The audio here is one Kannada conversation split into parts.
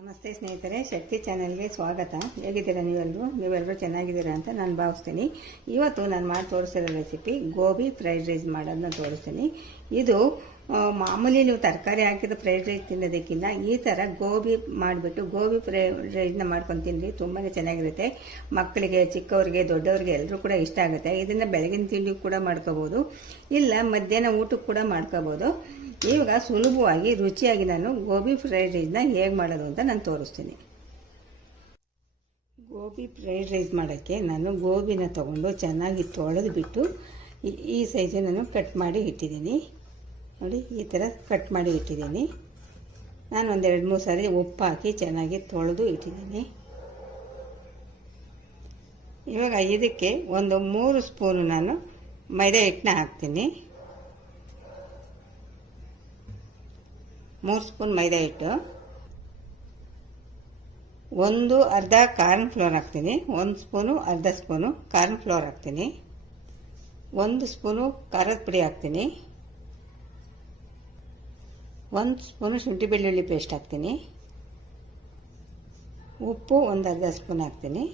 ನಮಸ್ತೆ ಸ್ನೇಹಿತರೆ, ಶಕ್ತಿ ಚಾನೆಲ್ಗೆ ಸ್ವಾಗತ. ಹೇಗಿದ್ದೀರಾ ನೀವೆಲ್ಲರೂ ಚೆನ್ನಾಗಿದ್ದೀರಾ ಅಂತ ನಾನು ಭಾವಿಸ್ತೀನಿ. ಇವತ್ತು ನಾನು ಮಾಡಿ ತೋರಿಸಿರೋ ರೆಸಿಪಿ ಗೋಬಿ ಫ್ರೈಡ್ ರೈಸ್ ಮಾಡೋದನ್ನ ತೋರಿಸ್ತೀನಿ. ಇದು ಮಾಮೂಲಿ ನೀವು ತರಕಾರಿ ಹಾಕಿದ ಫ್ರೈಡ್ ರೈಸ್ ತಿನ್ನೋದಕ್ಕಿಂತ ಈ ಥರ ಗೋಬಿ ಮಾಡಿಬಿಟ್ಟು ಗೋಬಿ ಫ್ರೈಡ್ ರೈಸ್ನ ಮಾಡ್ಕೊಂಡು ತಿನ್ನಿರಿ, ತುಂಬಾ ಚೆನ್ನಾಗಿರುತ್ತೆ. ಮಕ್ಕಳಿಗೆ, ಚಿಕ್ಕವರಿಗೆ, ದೊಡ್ಡವರಿಗೆ ಎಲ್ಲರೂ ಕೂಡ ಇಷ್ಟ ಆಗುತ್ತೆ. ಇದನ್ನು ಬೆಳಗಿನ ತಿಂಡಿ ಕೂಡ ಮಾಡ್ಕೋಬೋದು, ಇಲ್ಲ ಮಧ್ಯಾಹ್ನ ಊಟಕ್ಕೆ ಕೂಡ ಮಾಡ್ಕೋಬೋದು. ಇವಾಗ ಸುಲಭವಾಗಿ ರುಚಿಯಾಗಿ ನಾನು ಗೋಬಿ ಫ್ರೈಡ್ ರೈಸ್ನ ಹೇಗೆ ಮಾಡೋದು ಅಂತ ನಾನು ತೋರಿಸ್ತೀನಿ. ಗೋಬಿ ಫ್ರೈಡ್ ರೈಸ್ ಮಾಡೋಕ್ಕೆ ನಾನು ಗೋಬಿನ ತೊಗೊಂಡು ಚೆನ್ನಾಗಿ ತೊಳೆದು ಬಿಟ್ಟು ಈ ಸೈಜು ನಾನು ಕಟ್ ಮಾಡಿ ಇಟ್ಟಿದ್ದೀನಿ. ನೋಡಿ, ಈ ಥರ ಕಟ್ ಮಾಡಿ ಇಟ್ಟಿದ್ದೀನಿ. ನಾನು ಒಂದು 2-3 ಸಾರಿ ಉಪ್ಪು ಹಾಕಿ ಚೆನ್ನಾಗಿ ತೊಳೆದು ಇಟ್ಟಿದ್ದೀನಿ. ಇವಾಗ ಇದಕ್ಕೆ ಒಂದು 3 ಸ್ಪೂನು ನಾನು ಮೈದಾ ಹಿಟ್ಟನ್ನ ಹಾಕ್ತೀನಿ. 3 ಸ್ಪೂನ್ ಮೈದಾ ಹಿಟ್ಟು, ಅರ್ಧ ಕಾರ್ನ್ ಫ್ಲೋರ್ ಹಾಕ್ತೀನಿ. 1 ಸ್ಪೂನು ಅರ್ಧ ಸ್ಪೂನು ಕಾರ್ನ್ ಫ್ಲೋರ್ ಹಾಕ್ತೀನಿ. 1 ಸ್ಪೂನು ಖಾರದ ಪುಡಿ ಹಾಕ್ತೀನಿ. 1 ಸ್ಪೂನು ಶುಂಠಿ ಬೆಳ್ಳುಳ್ಳಿ ಪೇಸ್ಟ್ ಹಾಕ್ತೀನಿ. ಉಪ್ಪು ಅರ್ಧ ಸ್ಪೂನ್ ಹಾಕ್ತೀನಿ.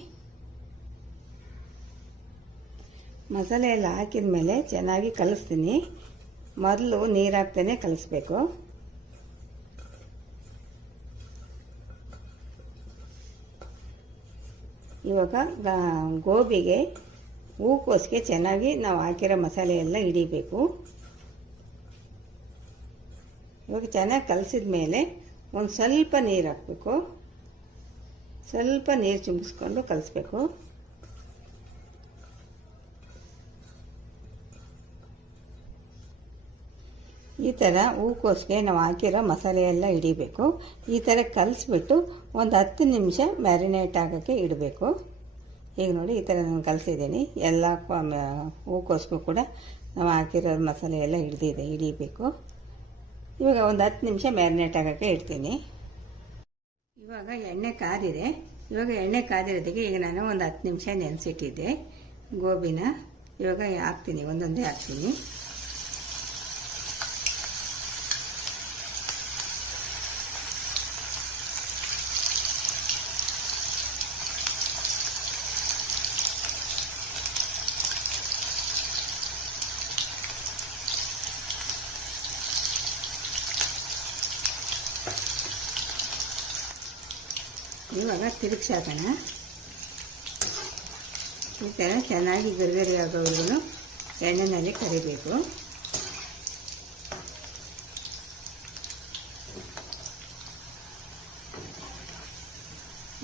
ಮಸಾಲೆ ಎಲ್ಲ ಹಾಕಿದ ಮೇಲೆ ಚೆನ್ನಾಗಿ ಕಲಿಸ್ತೀನಿ. ಮೊದಲು ನೀರು ಹಾಕ್ತೇನೆ ಕಲಿಸ್ಬೇಕು. ಇವಾಗ ಗೋಬಿಗೆ ಹೂಕೋಸಿಗೆ ಚೆನ್ನಾಗಿ ನಾವು ಹಾಕಿರೋ ಮಸಾಲೆ ಎಲ್ಲ ಹಿಡಿಬೇಕು. ಇವಾಗ ಚೆನ್ನಾಗಿ ಕಲಸಿದ ಮೇಲೆ ಒಂದು ಸ್ವಲ್ಪ ನೀರು ಹಾಕಬೇಕು. ಸ್ವಲ್ಪ ನೀರು ಚಿಮ್ಮಿಸ್ಕೊಂಡು ಕಲಿಸ್ಬೇಕು. ಈ ಥರ ಹೂಕೋಸಿಗೆ ನಾವು ಹಾಕಿರೋ ಮಸಾಲೆ ಎಲ್ಲ ಹಿಡಿಬೇಕು. ಈ ಥರ ಕಲಿಸ್ಬಿಟ್ಟು ಒಂದು 10 ನಿಮಿಷ ಮ್ಯಾರಿನೇಟ್ ಆಗೋಕ್ಕೆ ಇಡಬೇಕು. ಈಗ ನೋಡಿ, ಈ ಥರ ನಾನು ಕಲಿಸಿದ್ದೀನಿ. ಎಲ್ಲ ಹೂಕೋಸಿಗೂ ಕೂಡ ನಾವು ಹಾಕಿರೋ ಮಸಾಲೆ ಎಲ್ಲ ಹಿಡಿಬೇಕು. ಇವಾಗ ಒಂದು 10 ನಿಮಿಷ ಮ್ಯಾರಿನೇಟ್ ಆಗೋಕ್ಕೆ ಇಡ್ತೀನಿ. ಇವಾಗ ಎಣ್ಣೆ ಕಾದಿದೆ. ಇವಾಗ ಎಣ್ಣೆ ಕಾದಿರೋದಕ್ಕೆ ಈಗ ನಾನು ಒಂದು 10 ನಿಮಿಷ ನೆನೆಸಿಟ್ಟಿದ್ದೆ ಗೋಬಿನ. ಇವಾಗ ಹಾಕ್ತೀನಿ, ಒಂದೊಂದೇ ಹಾಕ್ತೀನಿ. ಇವಾಗ ತಿರುಗಿಸಿ ಹಾಕೋಣ. ಈ ಥರ ಚೆನ್ನಾಗಿ ಗರಿಗರಿ ಆಗೋವರೆಗೂ ಎಣ್ಣೆಯಲ್ಲಿ ಕರಿಬೇಕು.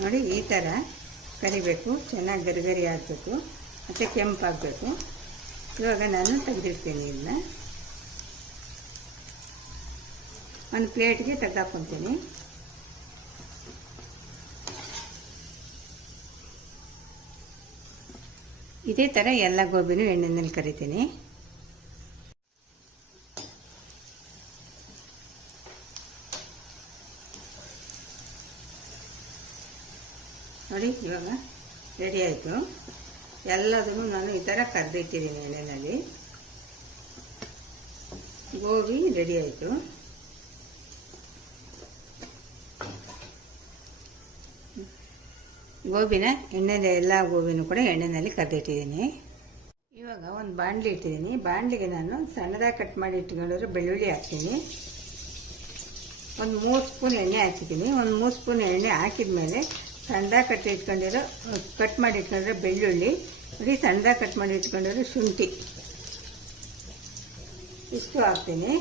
ನೋಡಿ, ಈ ಥರ ಕರಿಬೇಕು. ಚೆನ್ನಾಗಿ ಗರಿಗರಿ ಆಗಬೇಕು ಮತ್ತು ಕೆಂಪಾಗಬೇಕು. ಇವಾಗ ನಾನು ತೆಗೆದಿಡ್ತೀನಿ. ಇದನ್ನ ಒಂದು ಪ್ಲೇಟ್ಗೆ ತೆಗೆದಾಕ್ಕೊತೀನಿ. ಇದೇ ಥರ ಎಲ್ಲ ಗೋಬಿನೂ ಎಣ್ಣೆಯಲ್ಲಿ ಕರಿತೀನಿ. ನೋಡಿ, ಇವಾಗ ರೆಡಿ ಆಯಿತು. ಎಲ್ಲದನ್ನು ನಾನು ಈ ಥರ ಕರೆದಿಟ್ಟಿದ್ದೀನಿ ಎಣ್ಣೆಯಲ್ಲಿ. ಗೋಬಿ ರೆಡಿ ಆಯಿತು. ಗೋಬಿನ ಎಣ್ಣೆಲೆ ಎಲ್ಲ ಗೋಬಿನೂ ಕೂಡ ಎಣ್ಣೆಯಲ್ಲಿ ಕರೆದಿಟ್ಟಿದ್ದೀನಿ. ಇವಾಗ ಒಂದು ಬಾಣಲಿ ಇಟ್ಟಿದ್ದೀನಿ. ಬಾಣಲಿಗೆ ನಾನು ಸಣ್ಣದಾಗಿ ಕಟ್ ಮಾಡಿ ಇಟ್ಕೊಂಡಿರೋ ಬೆಳ್ಳುಳ್ಳಿ ಹಾಕ್ತೀನಿ. ಒಂದು 3 ಸ್ಪೂನ್ ಎಣ್ಣೆ ಹಾಕಿದ್ದೀನಿ. ಒಂದು 3 ಸ್ಪೂನ್ ಎಣ್ಣೆ ಹಾಕಿದ ಮೇಲೆ ಸಣ್ಣದಾಗಿ ಕಟ್ ಮಾಡಿ ಇಟ್ಕೊಂಡಿರೋ ಬೆಳ್ಳುಳ್ಳಿ, ನೋಡಿ ಸಣ್ಣದಾಗಿ ಕಟ್ ಮಾಡಿ ಇಟ್ಕೊಂಡಿರೋ ಶುಂಠಿ ಇಷ್ಟು ಹಾಕ್ತೀನಿ.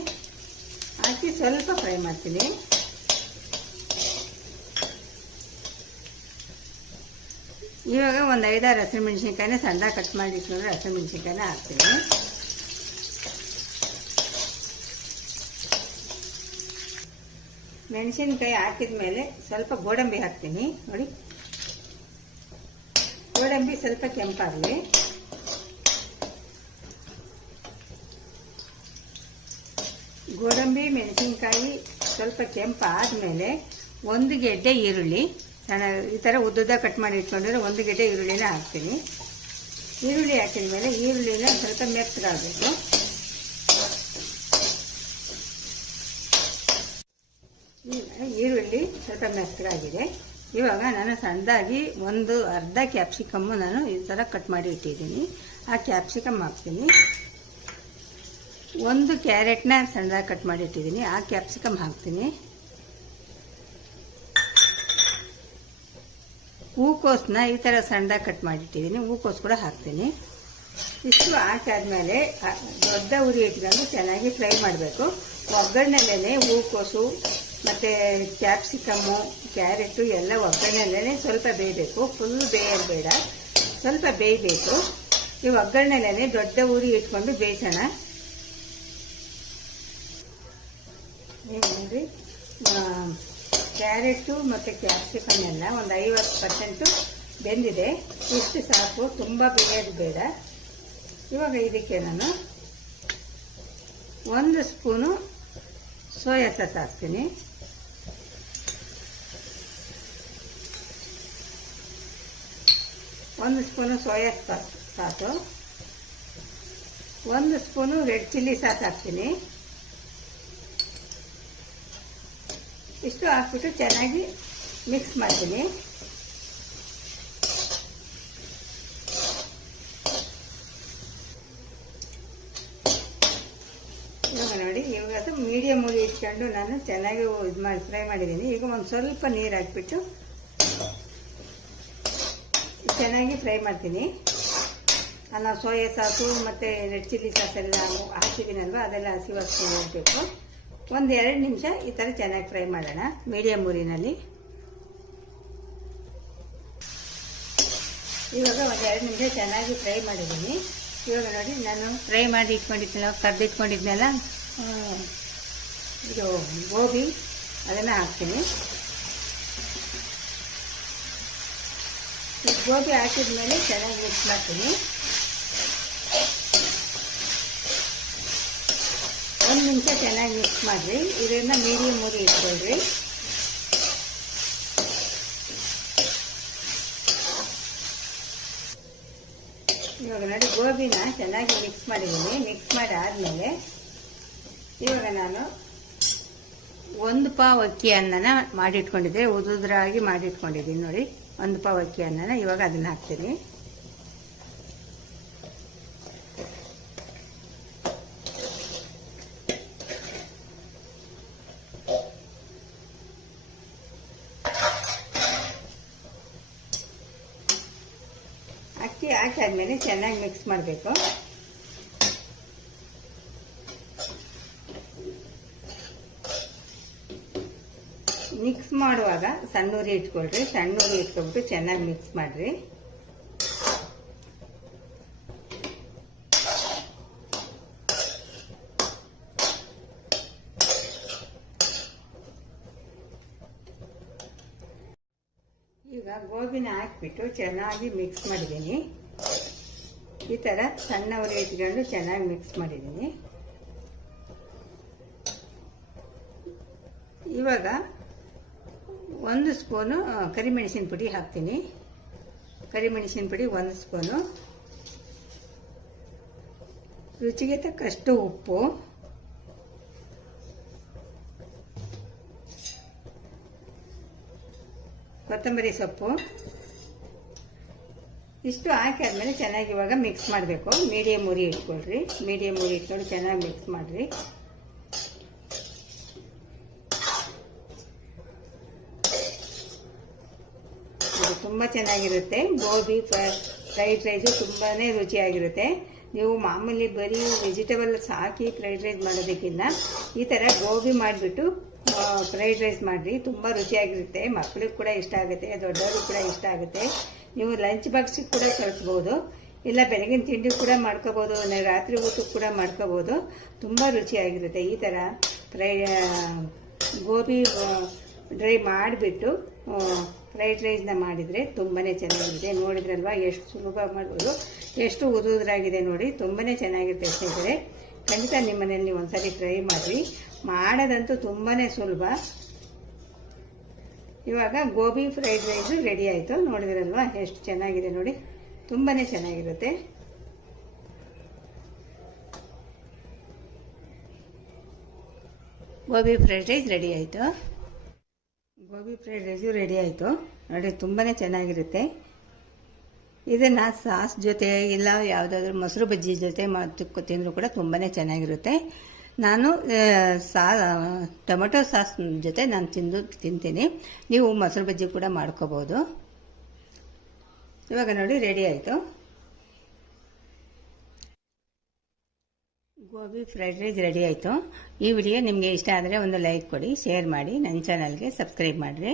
ಹಾಕಿ ಸ್ವಲ್ಪ ಫ್ರೈ ಮಾಡ್ತೀನಿ. ಇವಾಗ ಒಂದು 5-6 ಹಸಿಮೆಣಸಿನ್ಕಾಯಿನ ಸಣ್ಣದಾಗಿ ಕಟ್ ಮಾಡಿ ಇಟ್ಕೊಂಡ್ರೆ ಹಸಿಮೆಣಸಿನ್ಕಾಯಿನ ಹಾಕ್ತೀನಿ. ಮೆಣಸಿನ್ಕಾಯಿ ಹಾಕಿದ ಮೇಲೆ ಸ್ವಲ್ಪ ಗೋಡಂಬಿ ಹಾಕ್ತೀನಿ. ನೋಡಿ, ಗೋಡಂಬಿ ಸ್ವಲ್ಪ ಕೆಂಪಾಗಲಿ. ಗೋಡಂಬಿ ಮೆಣಸಿನ್ಕಾಯಿ ಸ್ವಲ್ಪ ಕೆಂಪಾದ್ಮೇಲೆ 1 ಗೆಡ್ಡೆ ಈರುಳ್ಳಿ ಈ ಥರ ಉದ್ದುದ್ದ ಕಟ್ ಮಾಡಿ ಇಟ್ಕೊಂಡಿರೋ 1 ಗೆಡ್ಡೆ ಈರುಳ್ಳಿನ ಹಾಕ್ತೀನಿ. ಈರುಳ್ಳಿ ಹಾಕಿದ ಮೇಲೆ ಈರುಳ್ಳಿನ ಸ್ವಲ್ಪ ಮೆತ್ತಗಾಗಬೇಕು. ಈರುಳ್ಳಿ ಸ್ವಲ್ಪ ಮೆತ್ತಗಾಗಿದೆ. ಇವಾಗ ನಾನು ಸಣ್ಣದಾಗಿ ಒಂದು ಅರ್ಧ ಕ್ಯಾಪ್ಸಿಕಮ್ಮು ನಾನು ಈ ಥರ ಕಟ್ ಮಾಡಿ ಇಟ್ಟಿದ್ದೀನಿ. ಆ ಕ್ಯಾಪ್ಸಿಕಮ್ ಹಾಕ್ತೀನಿ. ಒಂದು ಕ್ಯಾರೆಟ್ನ ಸಣ್ಣದಾಗಿ ಕಟ್ ಮಾಡಿ ಇಟ್ಟಿದ್ದೀನಿ. ಆ ಕ್ಯಾಪ್ಸಿಕಮ್ ಹಾಕ್ತೀನಿ. ಹೂಕೋಸನ್ನ ಈ ಥರ ಸಣ್ಣದಾಗಿ ಕಟ್ ಮಾಡಿಟ್ಟಿದ್ದೀನಿ. ಹೂಕೋಸು ಕೂಡ ಹಾಕ್ತೀನಿ. ಇಷ್ಟು ಹಾಕಾದ್ಮೇಲೆ ದೊಡ್ಡ ಉರಿ ಇಟ್ಕೊಂಡು ಚೆನ್ನಾಗಿ ಫ್ರೈ ಮಾಡಬೇಕು. ಒಗ್ಗರಣೆಲ್ಲೇ ಹೂಕೋಸು ಮತ್ತು ಕ್ಯಾಪ್ಸಿಕಮ್ಮು, ಕ್ಯಾರೆಟು ಎಲ್ಲ ಒಗ್ಗರಣೆಲ್ಲೇ ಸ್ವಲ್ಪ ಬೇಯಬೇಕು. ಫುಲ್ ಬೇಯೋದು ಬೇಡ, ಸ್ವಲ್ಪ ಬೇಯಬೇಕು. ಈ ಒಗ್ಗರಣೆಲ್ಲೇ ದೊಡ್ಡ ಉರಿ ಇಟ್ಕೊಂಡು ಬೇಯಿಸೋಣ. ನೋಡಿರಿ, ಕ್ಯಾರೆಟು ಮತ್ತು ಕ್ಯಾಪ್ಸಿಕಮ್ ಎಲ್ಲ ಒಂದು 50% ಬೆಂದಿದೆ. ಇಷ್ಟು ಸಾಕು, ತುಂಬ ಬೇಯೋದು ಬೇಡ. ಇವಾಗ ಇದಕ್ಕೆ ನಾನು 1 ಸ್ಪೂನು ಸೋಯಾ ಸಾಸ್ ಹಾಕ್ತೀನಿ. ಒಂದು spoon soya sauce, 1 spoon red chilli sauce ಹಾಕ್ತೀನಿ. ಇಷ್ಟು ಹಾಕ್ಬಿಟ್ಟು ಚೆನ್ನಾಗಿ ಮಿಕ್ಸ್ ಮಾಡ್ತೀನಿ. ಇವಾಗ ನೋಡಿ, ಇವಾಗ ಮೀಡಿಯಮ್ ಉರಿ ಇಟ್ಕೊಂಡು ನಾನು ಚೆನ್ನಾಗಿ ಫ್ರೈ ಮಾಡಿದ್ದೀನಿ. ಈಗ ಒಂದು ಸ್ವಲ್ಪ ನೀರು ಹಾಕ್ಬಿಟ್ಟು ಚೆನ್ನಾಗಿ ಫ್ರೈ ಮಾಡ್ತೀನಿ. ನಾನು ಸೋಯಾ ಸಾಸು ಮತ್ತು ರೆಡ್ ಚಿಲ್ಲಿ ಸಾಸ್ ಎಲ್ಲ ಹಾಕಿದ್ದೀನಲ್ವ, ಅದೆಲ್ಲ ಹಸಿ ವಾಸನೆ ಹೋಗಬೇಕು. ಒಂದು 2 ನಿಮಿಷ ಈ ಥರ ಚೆನ್ನಾಗಿ ಫ್ರೈ ಮಾಡೋಣ ಮೀಡಿಯಮ್ ಊರಿನಲ್ಲಿ. ಇವಾಗ ಒಂದು 2 ನಿಮಿಷ ಚೆನ್ನಾಗಿ ಫ್ರೈ ಮಾಡಿದ್ದೀನಿ. ಇವಾಗ ನೋಡಿ, ನಾನು ಫ್ರೈ ಮಾಡಿ ಕರ್ದಿಟ್ಕೊಂಡಿದ್ನಲ್ಲ ಇದು ಗೋಬಿ, ಅದನ್ನು ಹಾಕ್ತೀನಿ. ಗೋಬಿ ಹಾಕಿದ್ಮೇಲೆ ಚೆನ್ನಾಗಿ ಮಿಕ್ಸ್ ಮಾಡ್ತೀನಿ. 1 ನಿಮಿಷ ಚೆನ್ನಾಗಿ ಮಿಕ್ಸ್ ಮಾಡಿರಿ. ಇದನ್ನು ಮೀಡಿಯಮ್ ಉರಿ ಇಟ್ಕೊಳ್ರಿ. ಇವಾಗ ನೋಡಿ, ಗೋಬಿನ ಚೆನ್ನಾಗಿ ಮಿಕ್ಸ್ ಮಾಡಿದ್ದೀನಿ. ಮಿಕ್ಸ್ ಮಾಡಿ ಆದಮೇಲೆ ಇವಾಗ ನಾನು 1 ಪಾವ್ ಅಕ್ಕಿ ಅನ್ನನ ಮಾಡಿಟ್ಕೊಂಡಿದ್ದೆ, ಉದುರಾಗಿ ಮಾಡಿಟ್ಕೊಂಡಿದ್ದೀನಿ ನೋಡಿ. 1 ಪಾವ್ ಅಕ್ಕಿ ಅನ್ನನ ಇವಾಗ ಅದನ್ನ ಹಾಕ್ತೀನಿ. ಅಕ್ಕಿ ಹಾಕಾದ್ಮೇಲೆ ಚೆನ್ನಾಗಿ ಮಿಕ್ಸ್ ಮಾಡಬೇಕು. ಮಿಕ್ಸ್ ಮಾಡುವಾಗ ಸಣ್ಣ ಉರಿ ಇಟ್ಕೊಳ್ರಿ. ಸಣ್ಣ ಉರಿ ಇಟ್ಕೊಬಿಟ್ಟು ಚೆನ್ನಾಗಿ ಮಿಕ್ಸ್ ಮಾಡ್ರಿ. ಈಗ ಗೋಬಿನ ಹಾಕ್ಬಿಟ್ಟು ಚೆನ್ನಾಗಿ ಮಿಕ್ಸ್ ಮಾಡಿದ್ದೀನಿ. ಈ ಥರ ಸಣ್ಣ ಉರಿ ಇಟ್ಕೊಂಡು ಚೆನ್ನಾಗಿ ಮಿಕ್ಸ್ ಮಾಡಿದ್ದೀನಿ. ಇವಾಗ 1 ಸ್ಪೂನು ಕರಿಮೆಣಸಿನ ಪುಡಿ ಹಾಕ್ತೀನಿ. ಕರಿಮೆಣಸಿನ ಪುಡಿ 1 ಸ್ಪೂನು, ರುಚಿಗೆ ತಕ್ಕಷ್ಟು ಉಪ್ಪು, ಕೊತ್ತಂಬರಿ ಸೊಪ್ಪು. ಇಷ್ಟು ಹಾಕಿ ಆದಮೇಲೆ ಚೆನ್ನಾಗಿ ಇವಾಗ ಮಿಕ್ಸ್ ಮಾಡಬೇಕು. ಮೀಡಿಯಮ್ ಉರಿ ಇಟ್ಕೊಳ್ರಿ. ಮೀಡಿಯಮ್ ಉರಿ ಇಟ್ಕೊಂಡು ಚೆನ್ನಾಗಿ ಮಿಕ್ಸ್ ಮಾಡಿರಿ. ಇದು ತುಂಬ ಚೆನ್ನಾಗಿರುತ್ತೆ. ಗೋಬಿ ಫ್ರೈಡ್ ರೈಸು ತುಂಬಾ ರುಚಿಯಾಗಿರುತ್ತೆ. ನೀವು ಮಾಮೂಲಿ ಬರೀ ವೆಜಿಟೇಬಲ್ಸ್ ಹಾಕಿ ಫ್ರೈಡ್ ರೈಸ್ ಮಾಡೋದಕ್ಕಿಂತ ಈ ಥರ ಗೋಬಿ ಮಾಡಿಬಿಟ್ಟು ಫ್ರೈಡ್ ರೈಸ್ ಮಾಡಿರಿ. ತುಂಬ ರುಚಿಯಾಗಿರುತ್ತೆ. ಮಕ್ಕಳಿಗೆ ಕೂಡ ಇಷ್ಟ ಆಗುತ್ತೆ, ದೊಡ್ಡವ್ರಿಗೆ ಕೂಡ ಇಷ್ಟ ಆಗುತ್ತೆ. ನೀವು ಲಂಚ್ ಬಾಕ್ಸಿಗೆ ಕೂಡ ಕಳಿಸ್ಬೋದು, ಇಲ್ಲ ಬೆಳಗಿನ ತಿಂಡಿ ಕೂಡ ಮಾಡ್ಕೋಬೋದು, ರಾತ್ರಿ ಊಟಕ್ಕೆ ಕೂಡ ಮಾಡ್ಕೋಬೋದು. ತುಂಬ ರುಚಿಯಾಗಿರುತ್ತೆ. ಈ ಥರ ಗೋಬಿ ಡ್ರೈ ಮಾಡಿಬಿಟ್ಟು ಫ್ರೈಡ್ ರೈಸ್ನ ಮಾಡಿದರೆ ತುಂಬಾ ಚೆನ್ನಾಗಿರುತ್ತೆ. ನೋಡಿದ್ರಲ್ವಾ ಎಷ್ಟು ಸುಲಭ ಮಾಡ್ಬೋದು, ಎಷ್ಟು ಉದುರಾಗಿದೆ ನೋಡಿ. ತುಂಬಾ ಚೆನ್ನಾಗಿರುತ್ತೆ ಸ್ನೇಹಿತರೆ. ಖಂಡಿತ ನಿಮ್ಮ ಮನೇಲಿ ನೀವು ಒಂದ್ಸರಿ ಟ್ರೈ ಮಾಡಿರಿ. ಮಾಡೋದಂತೂ ತುಂಬಾ ಸುಲಭ. ಇವಾಗ ಗೋಬಿ ಫ್ರೈಡ್ ರೈಸು ರೆಡಿ ಆಯಿತು. ನೋಡಿದ್ರಲ್ವಾ ಎಷ್ಟು ಚೆನ್ನಾಗಿದೆ ನೋಡಿ. ತುಂಬಾ ಚೆನ್ನಾಗಿರುತ್ತೆ. ಗೋಬಿ ಫ್ರೈಡ್ ರೈಸ್ ರೆಡಿ ಆಯಿತು. ಗೋಬಿ ಫ್ರೈಡ್ ರೈಸು ರೆಡಿ ಆಯಿತು ನೋಡಿ, ತುಂಬಾ ಚೆನ್ನಾಗಿರುತ್ತೆ. ಇದನ್ನು ಸಾಸ್ ಜೊತೆ ಇಲ್ಲ ಯಾವುದಾದ್ರೂ ಮೊಸರು ಬಜ್ಜಿ ಜೊತೆ ತಿಂದರೂ ಕೂಡ ತುಂಬಾ ಚೆನ್ನಾಗಿರುತ್ತೆ. ನಾನು ಟೊಮೆಟೊ ಸಾಸ್ ಜೊತೆ ನಾನು ತಿಂತೀನಿ. ನೀವು ಮೊಸರು ಬಜ್ಜಿ ಕೂಡ ಮಾಡ್ಕೋಬೋದು. ಇವಾಗ ನೋಡಿ ರೆಡಿ ಆಯಿತು. ಗೋಬಿ ಫ್ರೈಡ್ ರೈಸ್ ರೆಡಿ ಆಯಿತು. ಈ ವಿಡಿಯೋ ನಿಮಗೆ ಇಷ್ಟ ಆದರೆ ಒಂದು ಲೈಕ್ ಕೊಡಿ, ಶೇರ್ ಮಾಡಿ, ನನ್ನ ಚಾನಲ್ಗೆ ಸಬ್ಸ್ಕ್ರೈಬ್ ಮಾಡಿರಿ.